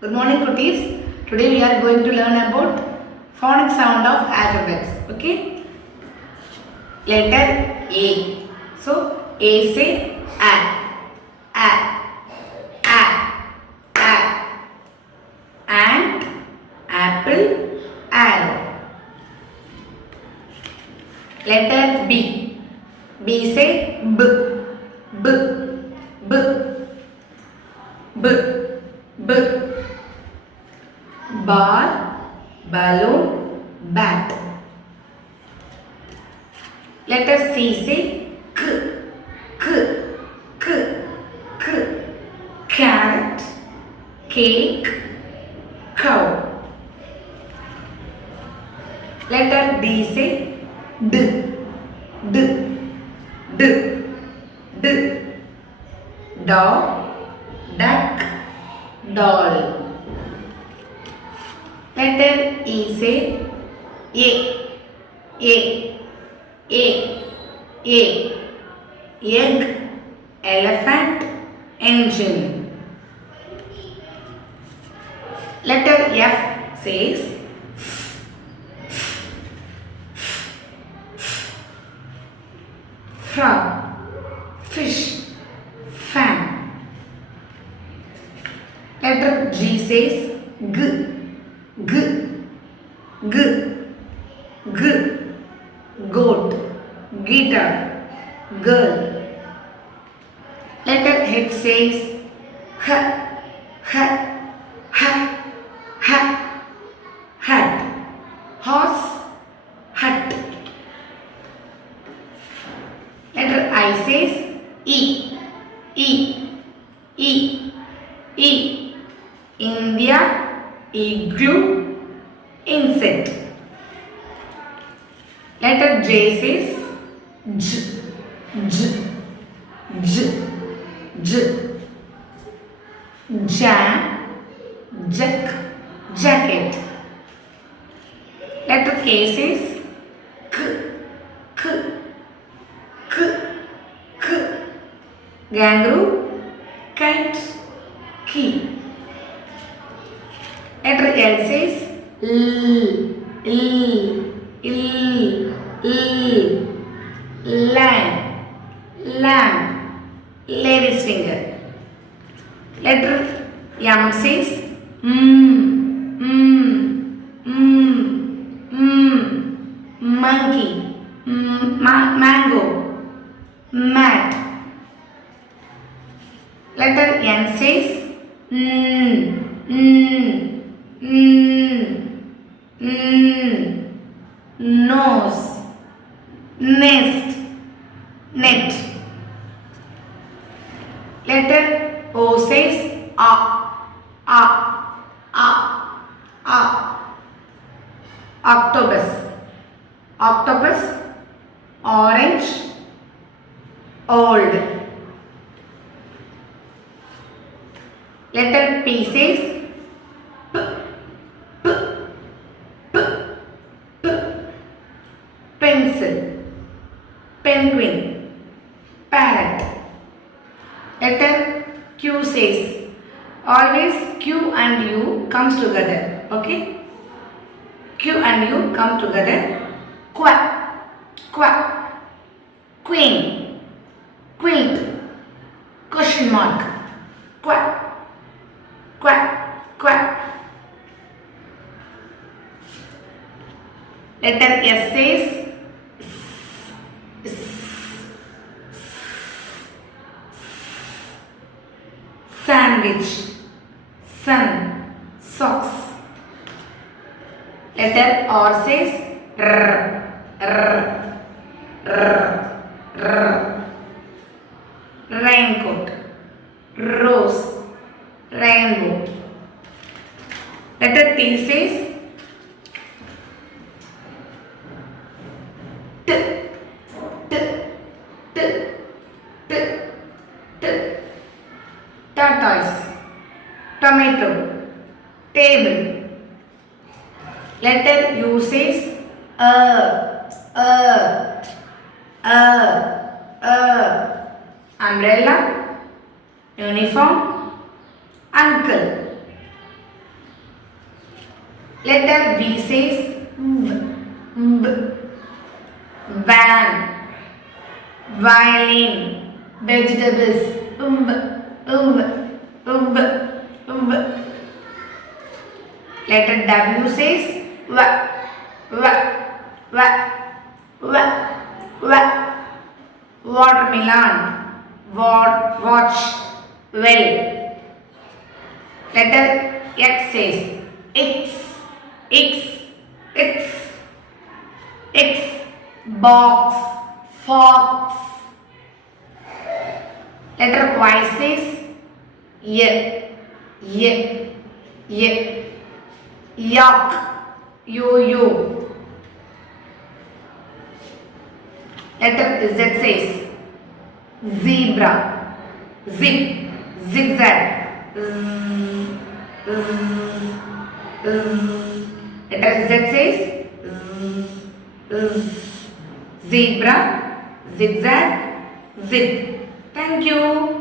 Good morning, Kutis. Today we are going to learn about phonic sound of alphabets. Okay. Letter A. So A say a, a, a, a. Ant, apple, arrow. Letter B. B say b, b, b, b, b. Ball, balloon, bat. Letter C say k, k, k, k. Carrot, cake, cow. Letter D say d, d, d, d. Dog, duck, doll. Letter E say A, egg, elephant, engine. Letter F says frog, fish, fan. Letter G says g, goat, guitar, girl. Letter H says hat, horse, hut. Letter I says E, India, igloo, insect. Letter J says jam, jacket. Letter K says kangaroo, kite, key. Letter L says lamb, lady's finger. Letter M says monkey, mango, mat. Letter N says nose, nest, net. Letter O says octopus, orange, old. Letter P says pencil, penguin, parrot. Letter Q says always Q and U comes together. Okay? Q and U come together. Quack, queen, quilt, question mark. Quack. Letter S says sandwich, sun, socks. Letter R says raincoat, rose, rainbow. Letter T says tortoise, tomato, table. Letter U says umbrella, uniform, uncle. Letter V says v, van, violin, vegetables, Letter W says watermelon, watch, well. Letter X says X, box, fox. Letter Y says yak, yo. Letter Z says zebra, zigzag. Letter Z says zebra, zigzag, zig. Thank you.